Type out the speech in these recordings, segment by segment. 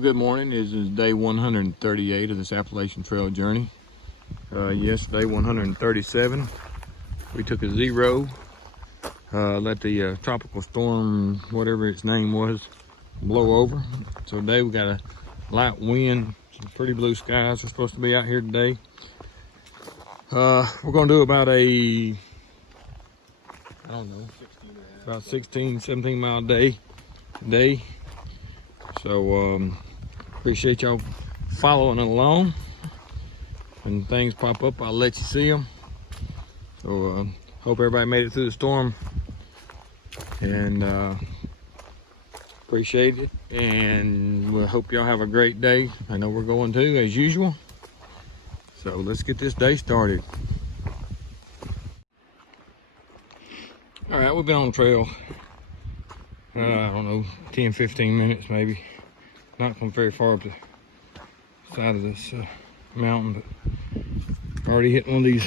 Well, good morning. This is day 138 of this Appalachian Trail journey. Yesterday, 137. We took a zero, let the tropical storm, whatever its name was, blow over. So today we got a light wind, some pretty blue skies. We're supposed to be out here today. We're gonna do about a, I don't know, about 16, 17 mile day today. So appreciate y'all following along. When things pop up, I'll let you see them. So hope everybody made it through the storm, and appreciate it, and we'll hope y'all have a great day. I know we're going to, as usual. So let's get this day started. All right, we've been on the trail, I don't know, 10, 15 minutes maybe. Not come very far up the side of this mountain, but already hit one of these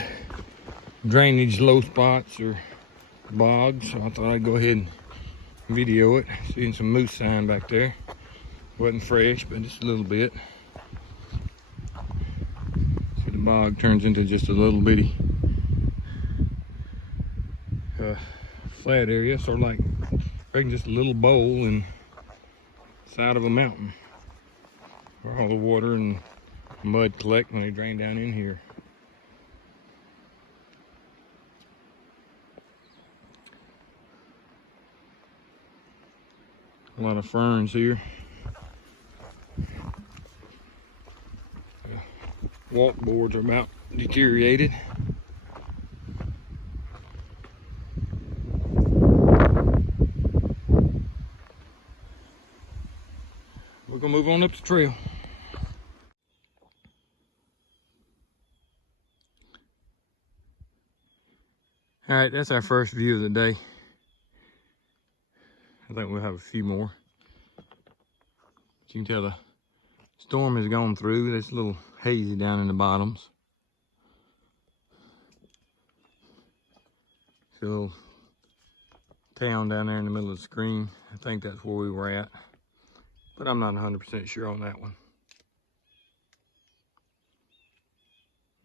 drainage low spots or bogs. So I thought I'd go ahead and video it. Seeing some moose sign back there. Wasn't fresh, but just a little bit. So the bog turns into just a little bitty flat area, sort of like just a little bowl in the side of a mountain, where all the water and mud collect when they drain down in here. A lot of ferns here. Walk boards are about deteriorated. We're gonna move on up the trail. All right, that's our first view of the day. I think we'll have a few more. But you can tell the storm has gone through. It's a little hazy down in the bottoms. See a little town down there in the middle of the screen. I think that's where we were at, but I'm not 100% sure on that one.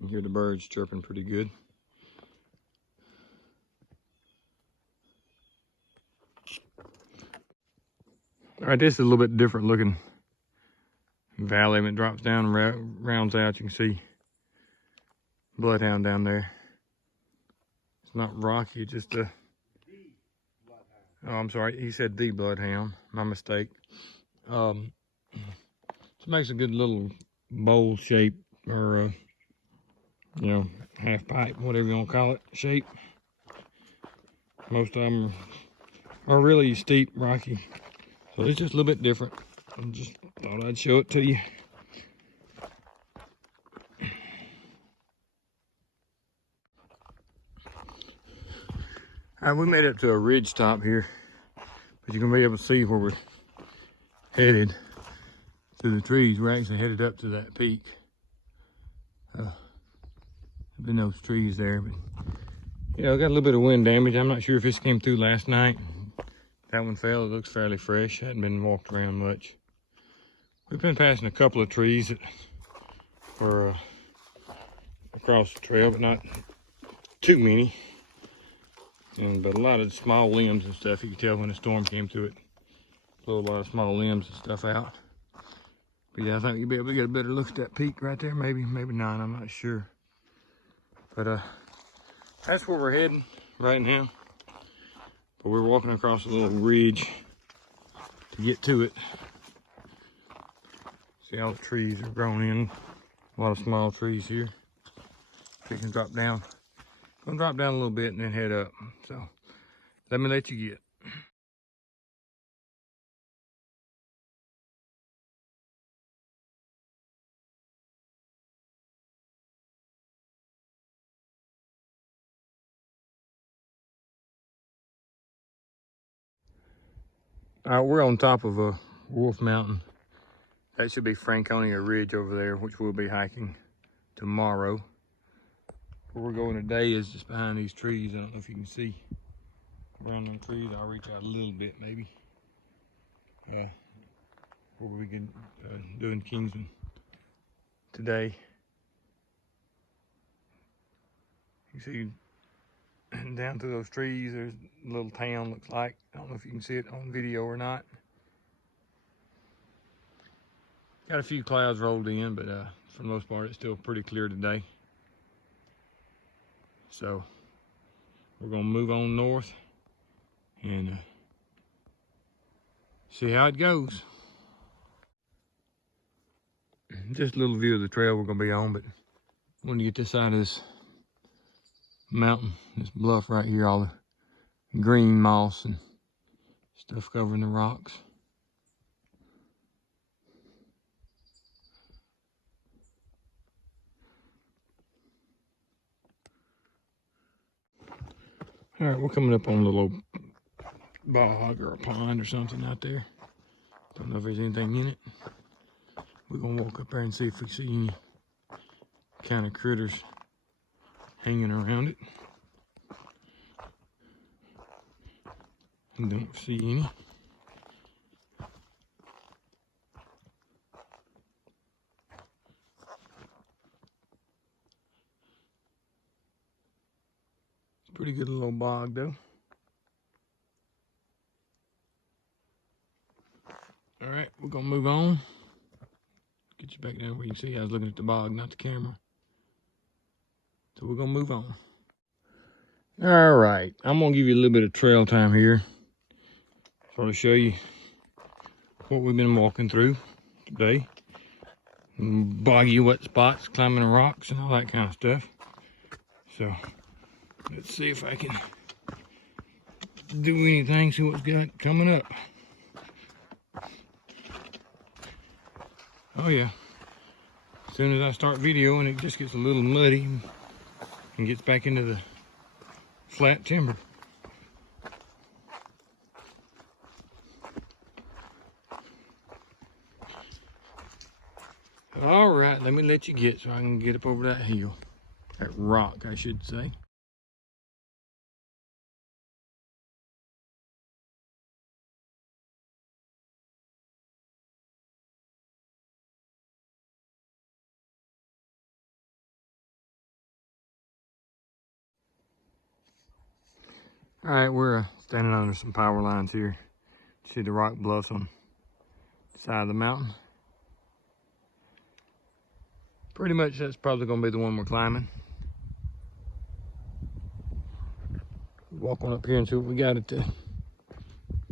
You hear the birds chirping pretty good. All right, this is a little bit different looking valley. When it drops down and rounds out, you can see bloodhound down there. It's not rocky, it's just a, oh, I'm sorry, he said the bloodhound, my mistake. It makes a good little bowl shape, or you know, half pipe, whatever you want to call it, shape. Most of them are really steep, rocky. So it's just a little bit different. I just thought I'd show it to you. All right, we made it to a ridge top here, but you can be able to see where we're headed through the trees. We're actually headed up to that peak. There's been those trees there, but yeah, we got a little bit of wind damage. I'm not sure if this came through last night. That one fell. It looks fairly fresh. Hadn't been walked around much. We've been passing a couple of trees that were across the trail, but not too many. But a lot of small limbs and stuff. You could tell when the storm came through it. Blew a lot of small limbs and stuff out. But yeah, I think you'll be able to get a better look at that peak right there. Maybe not. I'm not sure. But that's where we're heading right now. But we're walking across a little ridge to get to it. See, all the trees are grown in. A lot of small trees here. So you can drop down. Gonna drop down a little bit and then head up. So let me let you get. All right, we're on top of a Wolf Mountain. That should be Franconia Ridge over there, which we'll be hiking tomorrow. Where we're going today is just behind these trees. I don't know if you can see around them trees. I'll reach out a little bit maybe. where we can doing Kinsman today. You see down through those trees, there's a little town, looks like. I don't know if you can see it on video or not. Got a few clouds rolled in, but for the most part, it's still pretty clear today. So we're gonna move on north and see how it goes. Just a little view of the trail we're gonna be on, but I want to get this side of this mountain, this bluff right here, all the green moss and stuff covering the rocks. All right, we're coming up on a little bog or a pond or something out there. Don't know if there's anything in it. We're gonna walk up there and see if we see any kind of critters hanging around it. I don't see any. It's a pretty good little bog though. All right, we're gonna move on. Get you back there where you can see I was looking at the bog, not the camera. So we're gonna move on. All right, I'm gonna give you a little bit of trail time here. Sort of show you what we've been walking through today. Boggy, wet spots, climbing the rocks and all that kind of stuff. So let's see if I can do anything, see what's got coming up. Oh yeah, as soon as I start videoing, it just gets a little muddy and gets back into the flat timber. All right, let me let you get so I can get up over that hill, that rock, I should say. All right, we're standing under some power lines here. See the rock bluffs on the side of the mountain. Pretty much that's probably gonna be the one we're climbing. Walk on up here and see what we got at the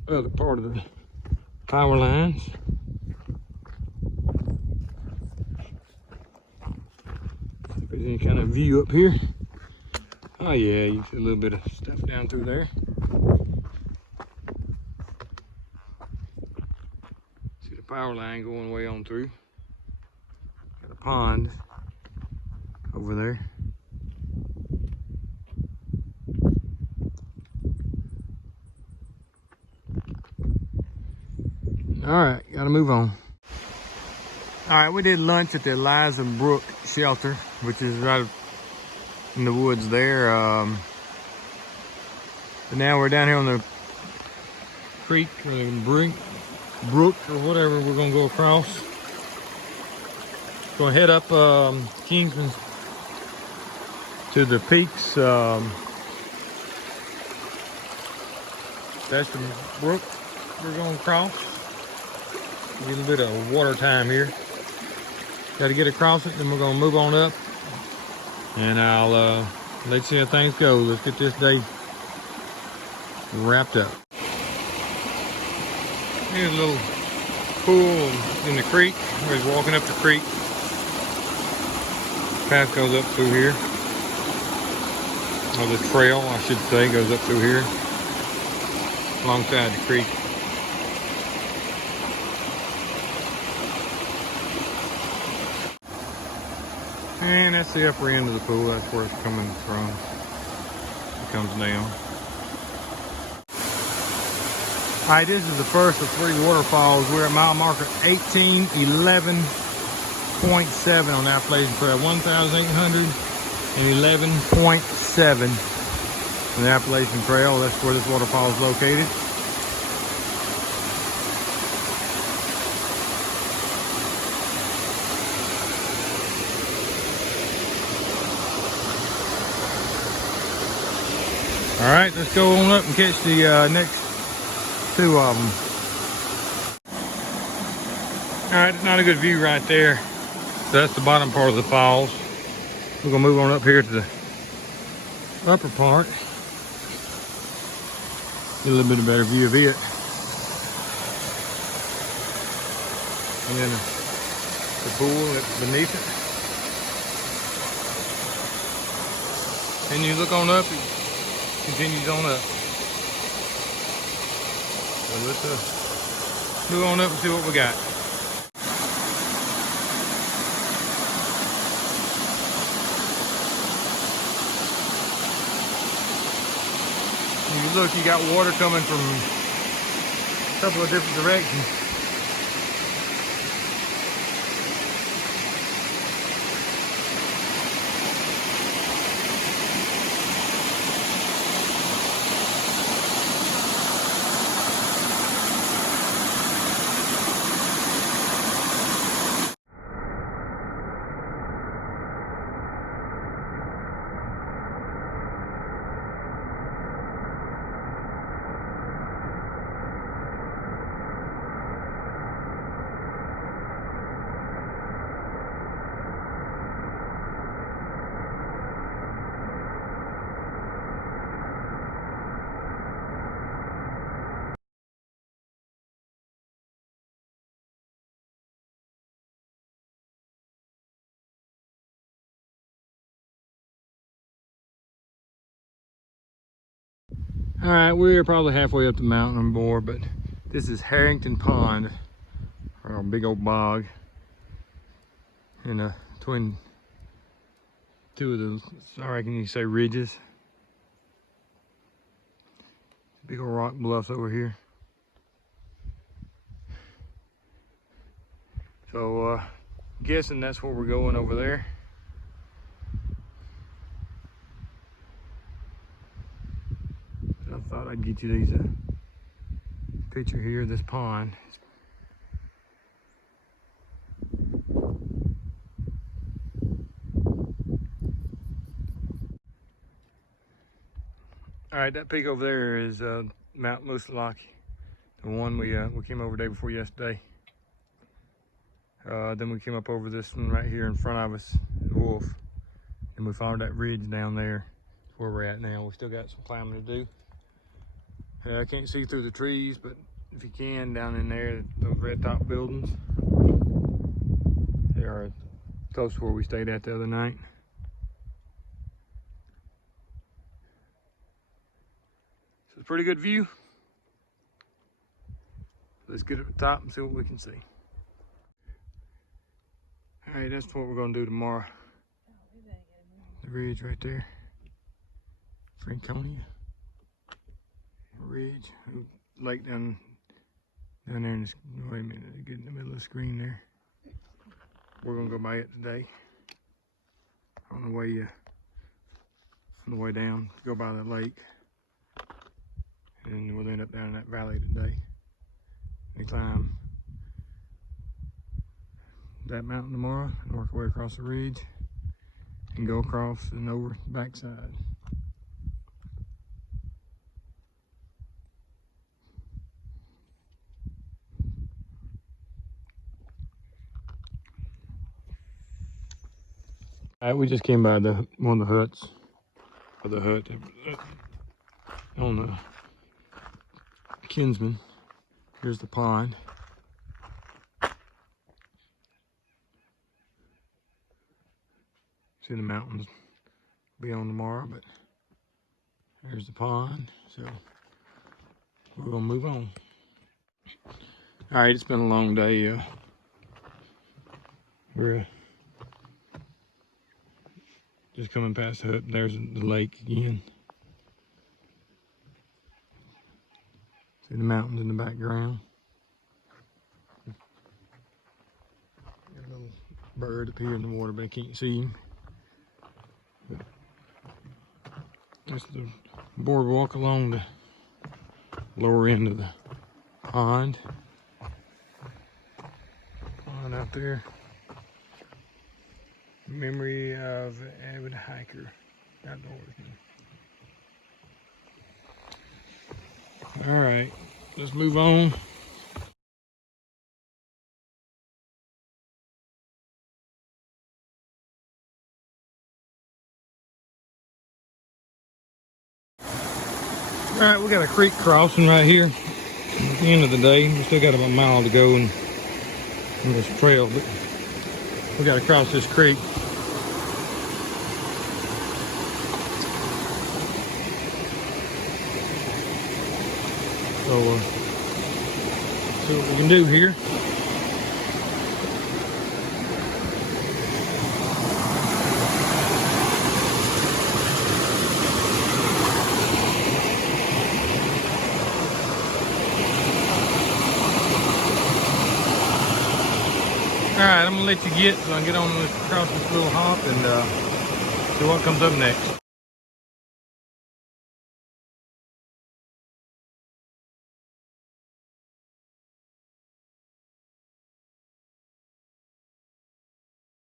other part of the power lines. See if there's any kind of view up here. Oh yeah, you see a little bit of stuff down through there. See the power line going way on through. Got a pond over there. All right, gotta move on. All right, we did lunch at the Eliza Brook shelter, which is right in the woods there. But now we're down here on the creek or the brook or whatever we're gonna go across. Gonna head up Kinsman to the peaks. That's the brook we're gonna cross. Get a little bit of water time here. Got to get across it, then we're gonna move on up, and I'll let you see how things go. Let's get this day wrapped up. Here's a little pool in the creek. We're walking up the creek. Path goes up through here, or the trail, I should say, goes up through here, alongside the creek. And that's the upper end of the pool. That's where it's coming from. It comes down. All right, this is the first of 3 waterfalls. We're at mile marker 1811.7 on the Appalachian Trail. 1,811.7 on the Appalachian Trail. That's where this waterfall is located. All right, let's go on up and catch the next two of them. All right, not a good view right there. So that's the bottom part of the falls. We're gonna move on up here to the upper part. Get a little bit of better view of it. And then the pool that's beneath it. And you look on up, it continues on up. So let's move on up and see what we got. You look, you got water coming from a couple of different directions. All right, we're probably halfway up the mountain or more, but this is Harrington Pond, or a big old bog, in between two of those, sorry, can you say ridges? Big old rock bluffs over here. So, guessing that's where we're going over there. I thought I'd get you these picture here of this pond. All right, that peak over there is Mount Musalaki, the one we came over day before yesterday. Then we came up over this one right here in front of us, the Wolf, and we followed that ridge down there. That's where we're at now. We still got some climbing to do. I can't see through the trees, but if you can, down in there, those red top buildings, they are close to where we stayed at the other night. So it's a pretty good view. Let's get at the top and see what we can see. All right, that's what we're gonna do tomorrow. The ridge right there, Franconia Ridge, lake down there in this, wait a minute, get in the middle of the screen there. We're gonna go by it today. On the way down, go by the lake, and we'll end up down in that valley today. We climb that mountain tomorrow and work our way across the ridge and go across and over the backside. All right, we just came by one of the huts, or the hut on the Kinsman. Here's the pond. See the mountains be on tomorrow, but there's the pond. So we're gonna move on. All right, it's been a long day. We're just coming past the hut. There's the lake again. See the mountains in the background. Got a little bird up here in the water, but I can't see him. But that's the boardwalk along the lower end of the pond. Pond out there. Memory of an avid hiker outdoorsman. All right, let's move on. All right, we got a creek crossing right here. At the end of the day, we still got about a mile to go in this trail, but we got to cross this creek. So, see what we can do here. All right, I'm gonna let you get so I can get on this, across this little hump and see what comes up next.